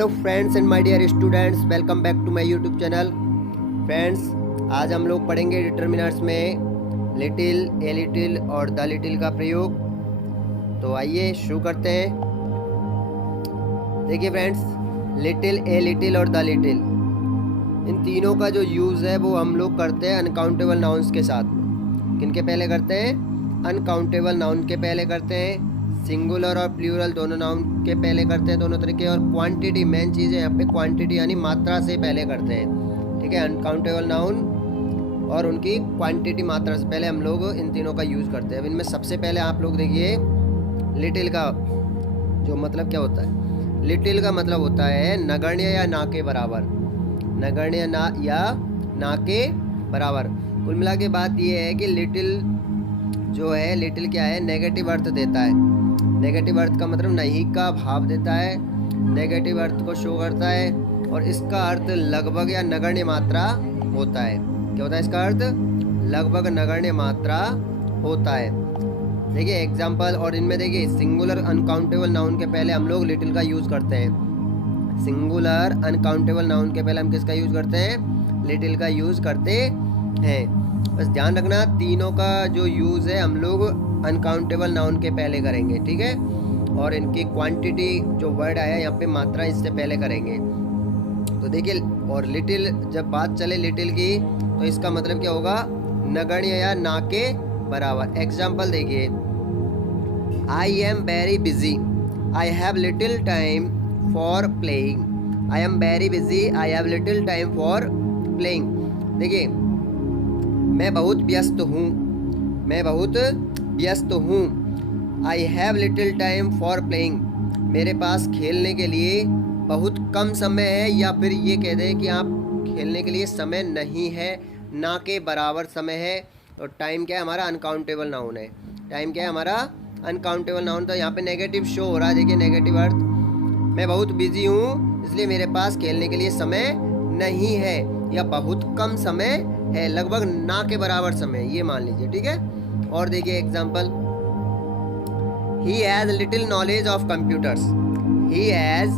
Hello friends and my dear students, welcome back to my YouTube channel. Friends, आज हम लोग पढ़ेंगे determiners में लिटिल, ए लिटिल और द लिटिल का प्रयोग। तो आइए शुरू करते हैं। देखिए फ्रेंड्स, लिटिल, ए लिटिल और द लिटिल, इन तीनों का जो यूज़ है वो हम लोग करते हैं अनकाउंटेबल नाउन्स के साथ में। किनके पहले करते हैं? अनकाउंटेबल नाउन के पहले करते हैं। सिंगुलर और प्लूरल दोनों नाउन के पहले करते हैं, दोनों तरीके। और क्वांटिटी, मेन चीज़ है यहाँ पे क्वांटिटी यानी मात्रा से पहले करते हैं। ठीक है, अनकाउंटेबल नाउन और उनकी क्वांटिटी, मात्रा से पहले हम लोग इन तीनों का यूज़ करते हैं। अब इनमें सबसे पहले आप लोग देखिए लिटिल का जो मतलब क्या होता है। लिटिल का मतलब होता है नगण्य या ना के बराबर, नगण्य ना या ना के बराबर। कुल मिला के बात ये है कि लिटिल जो है, लिटिल क्या है, नेगेटिव अर्थ देता है। नेगेटिव अर्थ का मतलब नहीं का भाव देता है, नेगेटिव अर्थ को शो करता है। और इसका अर्थ लगभग या नगण्य मात्रा होता है। क्या होता है इसका अर्थ? लगभग नगण्य मात्रा होता है। देखिए एग्जाम्पल, और इनमें देखिए सिंगुलर अनकाउंटेबल नाउन के पहले हम लोग लिटिल का यूज़ करते हैं। सिंगुलर अनकाउंटेबल नाउन के पहले हम किसका यूज़ करते हैं? लिटिल का यूज़ करते हैं। बस ध्यान रखना, तीनों का जो यूज़ है हम लोग अनकाउंटेबल नाउन के पहले करेंगे। ठीक है, और इनकी क्वांटिटी जो वर्ड आया यहाँ पे मात्रा, इससे पहले करेंगे। तो देखिए, और लिटिल जब बात चले लिटिल की तो इसका मतलब क्या होगा? नगण्य या ना के बराबर। एग्जाम्पल देखिए, I am very busy, I have little time for playing. I am very busy, I have little time for playing. देखिए, मैं बहुत व्यस्त हूँ, मैं बहुत व्यस्त हूँ। I have little time for playing, मेरे पास खेलने के लिए बहुत कम समय है। या फिर ये कह दें कि आप खेलने के लिए समय नहीं है, ना के बराबर समय है। और टाइम क्या है हमारा? अनकाउंटेबल नाउन है। टाइम क्या है हमारा? Uncountable noun. तो यहाँ पे नेगेटिव शो हो रहा है। देखिए नेगेटिव अर्थ, मैं बहुत बिजी हूँ इसलिए मेरे पास खेलने के लिए समय नहीं है, या बहुत कम समय है, लगभग ना के बराबर समय, ये मान लीजिए। ठीक है, और देखिए example, he has little knowledge of computers, he has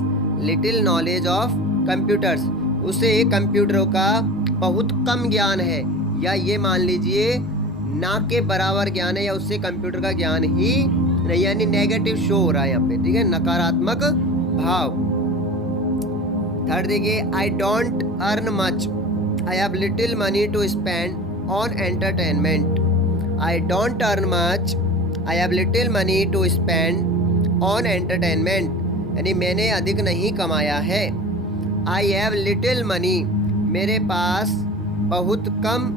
little knowledge of computers, उसे कंप्यूटरों का बहुत कम ज्ञान है। या ये मान लीजिए ना के बराबर ज्ञान है, या उससे कंप्यूटर का ज्ञान ही नहीं, यानी नेगेटिव शो हो रहा है यहाँ पे। ठीक है, नकारात्मक भाव। थर्ड देखिए, I don't earn much, I have little money to spend on entertainment. I don't earn much, I have little money to spend on entertainment. यानी मैंने अधिक नहीं कमाया है। I have little money, मेरे पास बहुत कम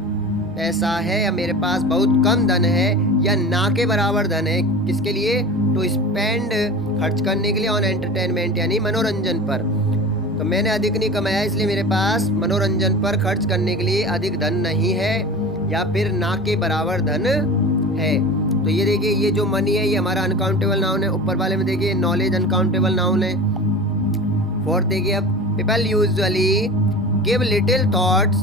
पैसा है, या मेरे पास बहुत कम धन है, या ना के बराबर धन है। किसके लिए? To spend, खर्च करने के लिए, on entertainment यानी मनोरंजन पर। तो मैंने अधिक नहीं कमाया इसलिए मेरे पास मनोरंजन पर खर्च करने के लिए अधिक धन नहीं है, या फिर ना के बराबर धन है। तो ये देखिए, ये जो मनी है ये हमारा अनकाउंटेबल नाउन है। ऊपर वाले में देखिए नॉलेज अनकाउंटेबल नाउन है। फोर्थ देखिए, अब people usually give little thought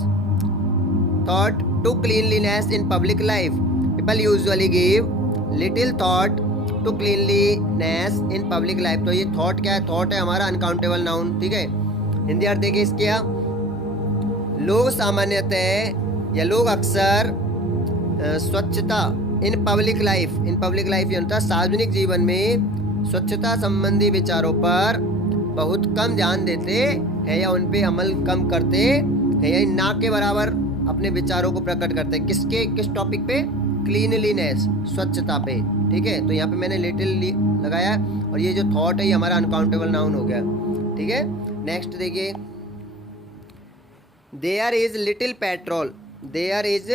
to cleanliness in public life. People usually give little thought to cleanliness in public life. तो ये थॉट क्या है? थॉट है हमारा अनकाउंटेबल नाउन। ठीक है, हिंदी अर्थ देखिए इसके। लोग सामान्यतः या लोग अक्सर स्वच्छता इन पब्लिक लाइफ, इन पब्लिक लाइफ ये होता है सार्वजनिक जीवन में स्वच्छता संबंधी विचारों पर बहुत कम ध्यान देते हैं, या उन पे अमल कम करते हैं, या ना के बराबर अपने विचारों को प्रकट करते हैं। किस टॉपिक पे? क्लीनलीनेस, स्वच्छता पे। ठीक है, तो यहाँ पे मैंने लिटिल लगाया, और ये जो थॉट है ये हमारा अनकाउंटेबल नाउन हो गया। ठीक है, नेक्स्ट देखिए, there is little petrol, there is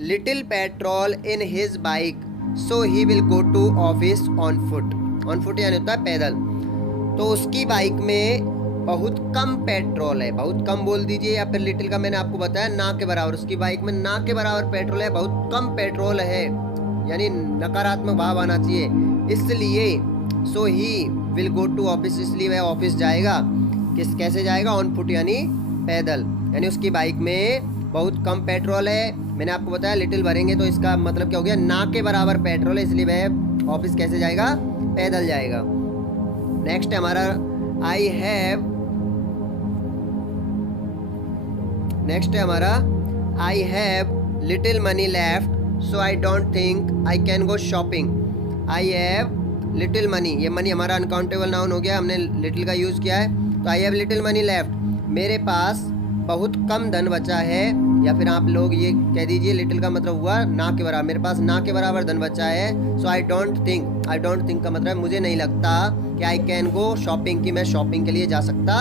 little petrol in his bike, so he will go to office on foot. On foot यानी होता है पैदल। तो उसकी बाइक में बहुत कम पेट्रोल है, बहुत कम बोल दीजिए, या फिर लिटिल का मैंने आपको बताया ना के बराबर। उसकी बाइक में ना के बराबर पेट्रोल है, बहुत कम पेट्रोल है, यानी नकारात्मक भाव आना चाहिए। इसलिए so he will go to office, इसलिए वह ऑफिस जाएगा। कैसे जाएगा? ऑन फुट यानी पैदल, यानी उसकी बाइक में बहुत कम पेट्रोल है। मैंने आपको बताया लिटिल भरेंगे तो इसका मतलब क्या हो गया? ना के बराबर पेट्रोल है, इसलिए वह ऑफिस कैसे जाएगा? पैदल जाएगा। नेक्स्ट हमारा, आई हैव नेक्स्ट है हमारा I have little money left so I don't think I can go shopping. I have little money, ये मनी हमारा अनकाउंटेबल नाउन हो गया, हमने लिटिल का यूज़ किया है। तो I have little money left, मेरे पास बहुत कम धन बचा है, या फिर आप लोग ये कह दीजिए लिटिल का मतलब हुआ ना के बराबर, मेरे पास ना के बराबर धन बचा है। So I don't think, I don't think का मतलब मुझे नहीं लगता कि आई कैन गो शॉपिंग, कि मैं शॉपिंग के लिए जा सकता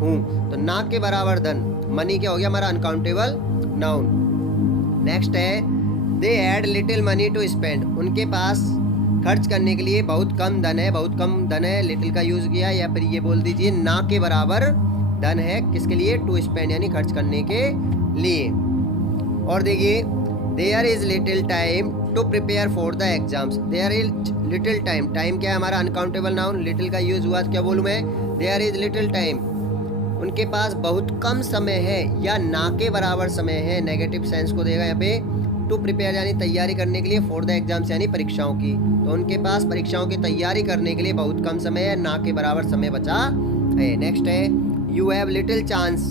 हूँ। तो ना के बराबर धन, मनी क्या हो गया हमारा अनकाउंटेबल नाउन। नेक्स्ट है they had little money to spend, उनके पास खर्च करने के लिए बहुत कम धन है, बहुत कम धन है, लिटिल का यूज़ किया, या फिर ये बोल दीजिए ना के बराबर धन है, किसके लिए, टू स्पेंड यानी खर्च करने के लिए। और देखिए there is little time to prepare for the exams, there is little time, time क्या है हमारा अनकाउंटेबल नाउन, लिटिल का यूज़ हुआ, क्या बोलूँ मैं, देयर इज लिटिल टाइम, उनके पास बहुत कम समय है, या ना के बराबर समय है, नेगेटिव सेंस को देगा यहाँ पे। टू प्रिपेयर यानी तैयारी करने के लिए, फॉर द एग्जाम्स यानी परीक्षाओं की, तो उनके पास परीक्षाओं की तैयारी करने के लिए बहुत कम समय है, ना के बराबर समय बचा है। नेक्स्ट है you have little chance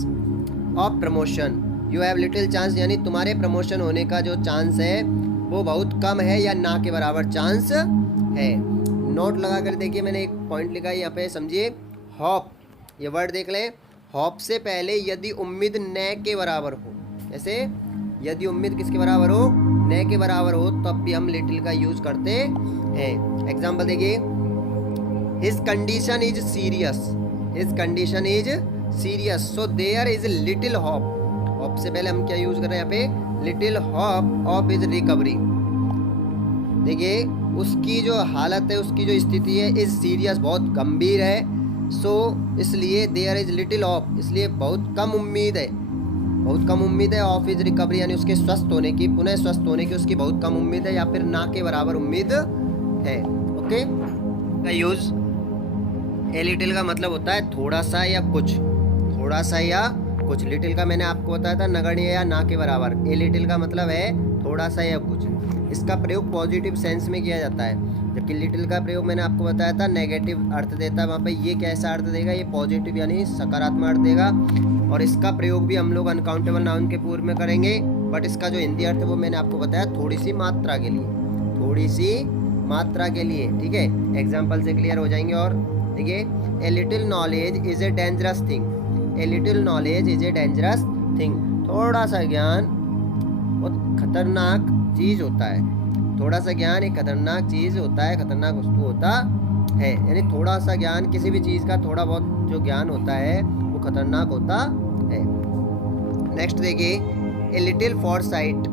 of promotion, you have little chance यानी तुम्हारे प्रमोशन होने का जो चांस है वो बहुत कम है, या ना के बराबर चांस है। नोट लगा कर देखिए, मैंने एक पॉइंट लिखा है यहाँ पे, समझिए होप, ये वर्ड देख लें, होप से पहले यदि उम्मीद न के बराबर हो, जैसे यदि उम्मीद किसके बराबर हो, न के बराबर हो, तब भी हम लिटिल का यूज करते हैं। एग्जाम्पल देखिए his condition is serious, his condition is serious so there is little hope, hope से पहले हम क्या यूज कर रहे हैं यहाँ पे, little hope of is recovery. देखिए उसकी जो हालत है, उसकी जो स्थिति है, इज सीरियस बहुत गंभीर है, सो इसलिए देयर इज लिटिल ऑफ, इसलिए बहुत कम उम्मीद है, बहुत कम उम्मीद है, ऑफ इज रिकवरी यानी उसके स्वस्थ होने की, पुनः स्वस्थ होने की उसकी बहुत कम उम्मीद है, या फिर ना के बराबर उम्मीद है। ओके का यूज ए लिटिल का मतलब होता है थोड़ा सा या कुछ, थोड़ा सा या कुछ। लिटिल का मैंने आपको बताया था नगण्य या ना के बराबर, ए लिटिल का मतलब है थोड़ा सा या कुछ। इसका प्रयोग पॉजिटिव सेंस में किया जाता है, जबकि लिटिल का प्रयोग मैंने आपको बताया था नेगेटिव अर्थ देता है, वहाँ पे ये कैसा अर्थ देगा, ये पॉजिटिव यानी सकारात्मक अर्थ देगा। और इसका प्रयोग भी हम लोग अनकाउंटेबल नाउन के पूर्व में करेंगे, बट इसका जो हिंदी अर्थ है वो मैंने आपको बताया थोड़ी सी मात्रा के लिए, थोड़ी सी मात्रा के लिए, ठीक है। एग्जाम्पल से क्लियर हो जाएंगे। और देखिए a little knowledge is a dangerous thing, a little knowledge is a dangerous thing, थोड़ा सा ज्ञान बहुत खतरनाक चीज़ होता है, थोड़ा सा ज्ञान एक खतरनाक चीज़ होता है, खतरनाक वस्तु होता है, यानी थोड़ा सा ज्ञान किसी भी चीज़ का थोड़ा बहुत जो ज्ञान होता है वो खतरनाक होता है। नेक्स्ट देखिए a little Forsyte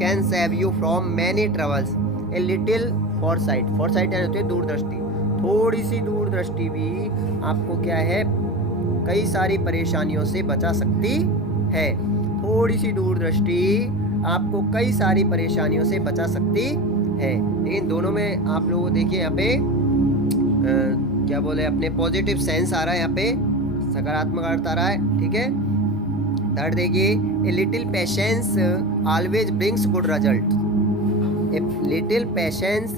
can save you from many troubles, a little Forsyte, Forsyte यानी होती है दूरदृष्टि, थोड़ी सी दूरदृष्टि भी आपको क्या है कई सारी परेशानियों से बचा सकती है, थोड़ी सी दूरदृष्टि आपको कई सारी परेशानियों से बचा सकती है। लेकिन दोनों में आप लोग देखिए यहाँ पे क्या बोले अपने पॉजिटिव सेंस आ रहा है, यहाँ पे सकारात्मक अर्थ आ रहा है, ठीक है। थर्ड देखिए a little patience always brings good result, a little patience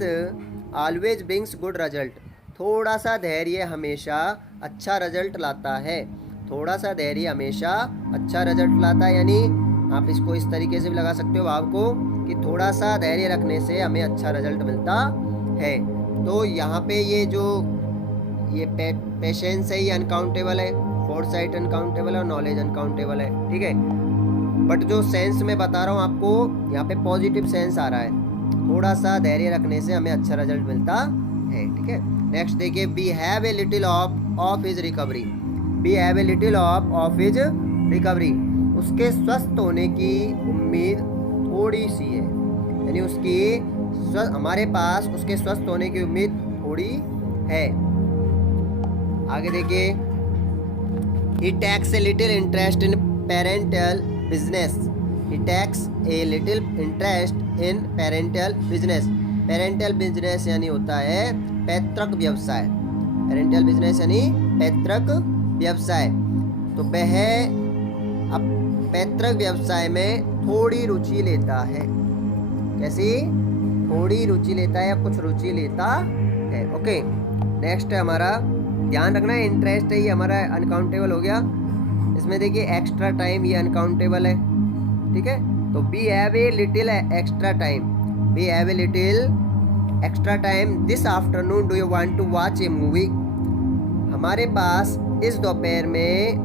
always brings good result, थोड़ा सा धैर्य हमेशा अच्छा रिजल्ट लाता है, थोड़ा सा धैर्य हमेशा अच्छा रिजल्ट लाता है, यानी आप इसको इस तरीके से भी लगा सकते हो भाव को कि थोड़ा सा धैर्य रखने से हमें अच्छा रिजल्ट मिलता है। तो यहाँ पे ये जो ये पेशेंस है ये अनकाउंटेबल है, फोरसाइट अनकाउंटेबल है और नॉलेज अनकाउंटेबल है, ठीक है। बट जो सेंस मैं बता रहा हूँ आपको यहाँ पे पॉजिटिव सेंस आ रहा है, थोड़ा सा धैर्य रखने से हमें अच्छा रिजल्ट मिलता है, ठीक है। नेक्स्ट देखिए we have a little of his recovery, we have a little of his recovery, उसके स्वस्थ होने की उम्मीद थोड़ी सी है, यानी उसकी हमारे पास उसके स्वस्थ होने की उम्मीद थोड़ी है। आगे देखिए he takes a little interest in parental business, he takes a little interest in parental business, parental business यानी होता है पैतृक व्यवसाय, पेरेंटल बिजनेस यानी पैतृक व्यवसाय। तो वह अब पैतृक व्यवसाय में थोड़ी रुचि लेता है, कैसी थोड़ी रुचि लेता है या कुछ रुचि लेता है। ओके नेक्स्ट है हमारा ध्यान रखना है इंटरेस्ट है, ये हमारा अनकाउंटेबल हो गया, इसमें देखिए एक्स्ट्रा टाइम, ये अनकाउंटेबल है, ठीक है। तो we have a little extra time, we have a little extra time this afternoon, do you want to watch a movie. हमारे पास इस दोपहर में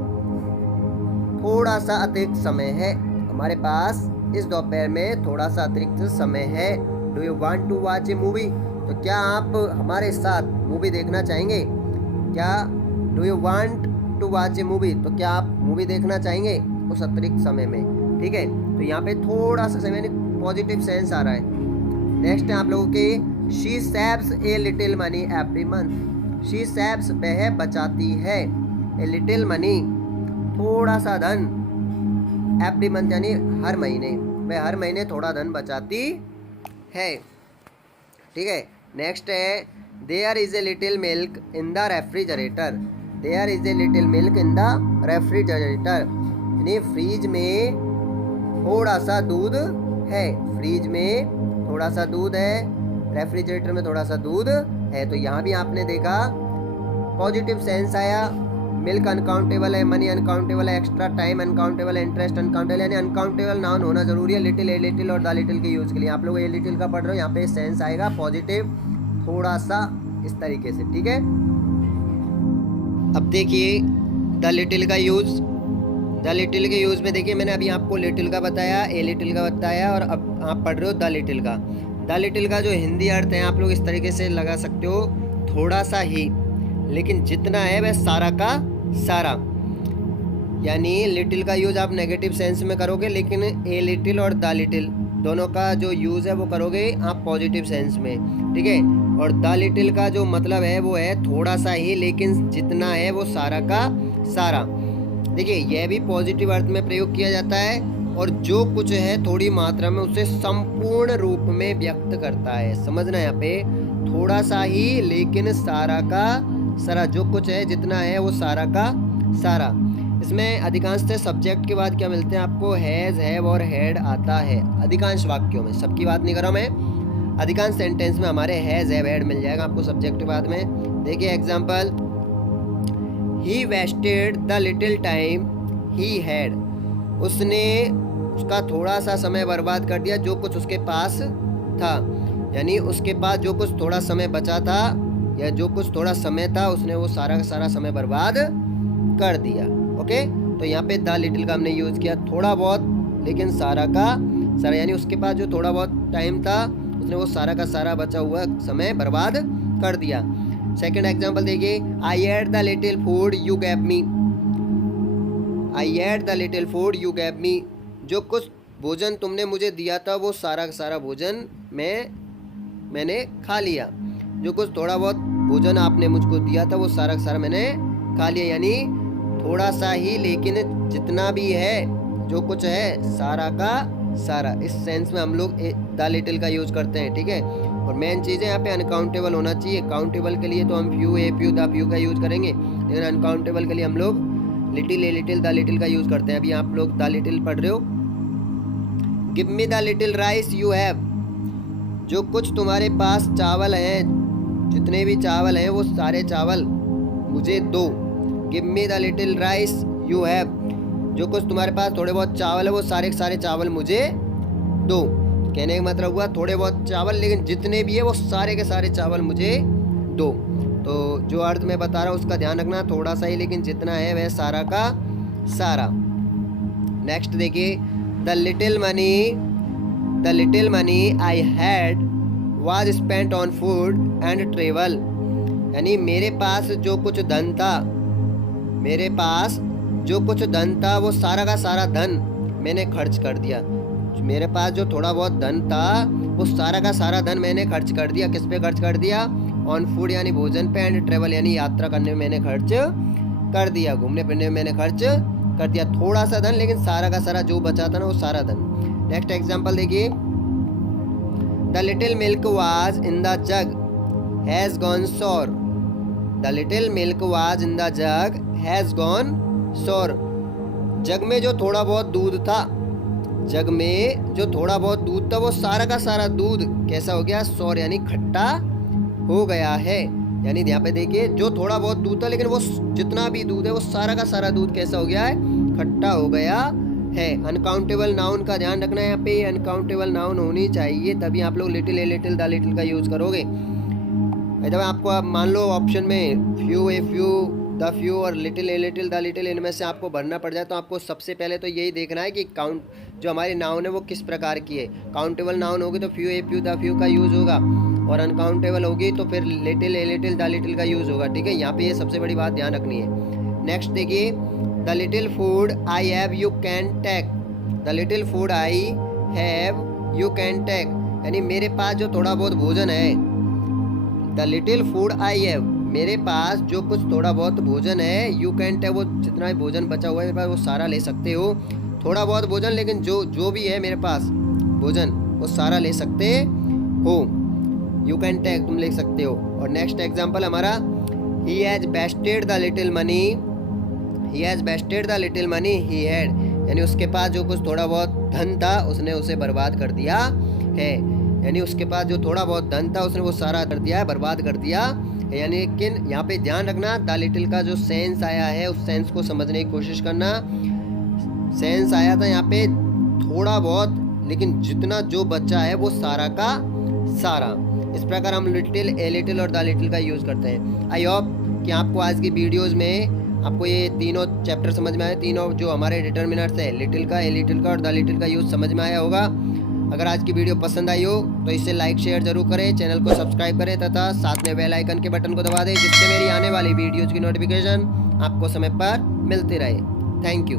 थोड़ा सा अतिरिक्त समय है, हमारे पास इस दोपहर में थोड़ा सा अतिरिक्त समय है। Do you want to watch a movie, तो क्या आप हमारे साथ मूवी देखना चाहेंगे? क्या do you want to watch a movie, तो क्या आप मूवी देखना चाहेंगे उस अतिरिक्त समय में, ठीक है। तो यहाँ पे थोड़ा सा समय पॉजिटिव सेंस आ रहा है। नेक्स्ट है आप लोगों के she saves a little money every month, she saves वह बचाती है, ए लिटिल मनी थोड़ा सा धन, एवरी मंथ यानी हर महीने, वह हर महीने थोड़ा धन बचाती है, ठीक है। नेक्स्ट है there is a little milk in the refrigerator, there is a little milk in the refrigerator यानी फ्रीज में थोड़ा सा दूध है, फ्रीज में थोड़ा सा दूध है, रेफ्रिजरेटर में थोड़ा सा दूध है। तो यहाँ भी आपने देखा पॉजिटिव सेंस आया, मिल्क अनकाउंटेबल है, मनी अनकाउंटेबल है, एक्स्ट्रा टाइम अनकाउंटेबल है, इंटरेस्ट अनकाउंटेबल, यानी अनकाउंटेबल नाउन होना जरूरी है लिटिल, ए लिटिल और द लिटिल के यूज़ के लिए। आप लोग ए लिटिल का पढ़ रहे हो, यहाँ पे सेंस आएगा पॉजिटिव थोड़ा सा इस तरीके से, ठीक है। अब देखिए द लिटिल का यूज़, द लिटिल के यूज़ में देखिए मैंने अभी आपको लिटिल का बताया, ए लिटिल का बताया, और अब आप पढ़ रहे हो द लिटिल का। द लिटिल का जो हिंदी अर्थ है आप लोग इस तरीके से लगा सकते हो, थोड़ा सा ही लेकिन जितना है वह सारा का सारा, यानी लिटिल का यूज़ आप नेगेटिव सेंस में करोगे, लेकिन ए लिटिल और द लिटिल दोनों का जो यूज़ है वो करोगे आप पॉजिटिव सेंस में, ठीक है। और द लिटिल का जो मतलब है वो है थोड़ा सा ही लेकिन जितना है वो सारा का सारा। देखिए यह भी पॉजिटिव अर्थ में प्रयोग किया जाता है, और जो कुछ है थोड़ी मात्रा में उसे संपूर्ण रूप में व्यक्त करता है। समझना यहाँ पे थोड़ा सा ही लेकिन सारा का सारा, जो कुछ है जितना है वो सारा का सारा। इसमें अधिकांश से सब्जेक्ट के बाद क्या मिलते हैं आपको, हैज़, हैव और हैड आता है अधिकांश वाक्यों में, सबकी बात नहीं कर रहा मैं, अधिकांश सेंटेंस में हमारे हैज़, हैव, हैड मिल जाएगा आपको सब्जेक्ट के बाद में। देखिए example, he wasted the little time he had, उसने उसका थोड़ा सा समय बर्बाद कर दिया जो कुछ उसके पास था, यानी उसके पास जो कुछ थोड़ा समय बचा था या जो कुछ थोड़ा समय था उसने वो सारा का सारा समय बर्बाद कर दिया। ओके, तो यहाँ पे द लिटिल का हमने यूज़ किया, थोड़ा बहुत लेकिन सारा का सारा, यानी उसके पास जो थोड़ा बहुत टाइम था उसने वो सारा का सारा बचा हुआ समय बर्बाद कर दिया। सेकंड एग्जांपल देखिए, I ate the little food you gave me, I ate the little food you gave me, जो कुछ भोजन तुमने मुझे दिया था वो सारा का सारा भोजन मैंने खा लिया, जो कुछ थोड़ा बहुत भोजन आपने मुझको दिया था वो सारा का सारा मैंने खा लिया, यानी थोड़ा सा ही लेकिन जितना भी है जो कुछ है सारा का सारा। इस सेंस में हम लोग द लिटिल का यूज़ करते हैं, ठीक है। और मेन चीज़ है यहाँ पे अनकाउंटेबल होना चाहिए। काउंटेबल के लिए तो हम few, a few, the few का यूज़ करेंगे, लेकिन अनकाउंटेबल के लिए हम लोग little, a little, the little का यूज़ करते हैं। अभी आप लोग द लिटिल पढ़ रहे हो, give me the little rice you have, जो कुछ तुम्हारे पास चावल हैं, जितने भी चावल हैं वो सारे चावल मुझे दो। Give me the little rice you have, जो कुछ तुम्हारे पास थोड़े बहुत चावल है वो सारे के सारे चावल मुझे दो। कहने का मतलब हुआ थोड़े बहुत चावल, लेकिन जितने भी है वो सारे के सारे चावल मुझे दो। तो जो अर्थ मैं बता रहा हूँ उसका ध्यान रखना, थोड़ा सा ही लेकिन जितना है वह सारा का सारा। नेक्स्ट देखिए, the little money I had was spent on food and travel, यानी मेरे पास जो कुछ धन था, मेरे पास जो कुछ धन था वो सारा का सारा धन मैंने खर्च कर दिया। मेरे पास जो थोड़ा बहुत धन था वो सारा का सारा धन मैंने खर्च कर दिया। किस पे खर्च कर दिया? ऑन फूड यानी भोजन पे, एंड ट्रेवल यानी यात्रा करने में मैंने खर्च कर दिया, घूमने फिरने में मैंने खर्च कर दिया। थोड़ा सा धन लेकिन सारा का सारा जो बचा था ना वो सारा धन। नेक्स्ट एग्जाम्पल देखिए, the little milk was in the jug has gone sour, the little milk was in the jug has gone sour, jug में जो थोड़ा बहुत दूध था, जग में जो थोड़ा बहुत दूध था वो सारा का सारा दूध कैसा हो गया? सोर यानी खट्टा हो गया है। यानी यहाँ पे देखिए जो थोड़ा बहुत दूध था लेकिन वो जितना भी दूध है वो सारा का सारा दूध कैसा हो गया है? इकट्ठा हो गया है। अनकाउंटेबल नाउन का ध्यान रखना है, यहाँ पे अनकाउंटेबल नाउन होनी चाहिए, तभी आप लोग little a little the little का यूज़ करोगे। जब आपको आप मान लो ऑप्शन में few a few the few और little a little the little इनमें से आपको भरना पड़ जाए, तो आपको सबसे पहले तो यही देखना है कि काउंट जो हमारी नाउन है वो किस प्रकार की है। काउंटेबल नाउन होगी तो few a few the few का यूज़ होगा, और अनकाउंटेबल होगी तो फिर little a little the little का यूज़ होगा। ठीक है, यहाँ पे ये सबसे बड़ी बात ध्यान रखनी है। नेक्स्ट देखिए, the little food I have you can take. The little food I have you can take, यानी मेरे पास जो थोड़ा बहुत भोजन है। The little food I have, मेरे पास जो कुछ थोड़ा बहुत भोजन है, यू कैन टेक, वो जितना भी भोजन बचा हुआ है मेरे पास वो सारा ले सकते हो। थोड़ा बहुत भोजन, लेकिन जो भी है मेरे पास भोजन वो सारा ले सकते हो। यू कैन टेक तुम ले सकते हो। और नेक्स्ट एग्जाम्पल हमारा, he has vested the little money. He has vested the little money he had, यानी उसके पास जो कुछ थोड़ा बहुत धन था उसने उसे बर्बाद कर दिया है। यानी उसके पास जो थोड़ा बहुत धन था उसने वो सारा कर दिया है, बर्बाद कर दिया। यानी लेकिन यहाँ पे ध्यान रखना, द लिटिल का जो सेंस आया है उस सेंस को समझने की कोशिश करना। सेंस आया था यहाँ पे थोड़ा बहुत, लेकिन जितना जो बच्चा है वो सारा का सारा। इस प्रकार हम लिटिल ए लिटिल और द लिटिल का यूज़ करते हैं। आई होप कि आपको आज की वीडियोज़ में आपको ये तीनों चैप्टर समझ में आए, तीनों जो हमारे डिटर्मिनर्स है, लिटिल का, ए लिटिल का और द लिटिल का यूज़ समझ में आया होगा। अगर आज की वीडियो पसंद आई हो तो इसे लाइक शेयर जरूर करें, चैनल को सब्सक्राइब करें तथा साथ में बेल आइकन के बटन को दबा दें, जिससे मेरी आने वाली वीडियोज़ की नोटिफिकेशन आपको समय पर मिलती रहे। Thank you.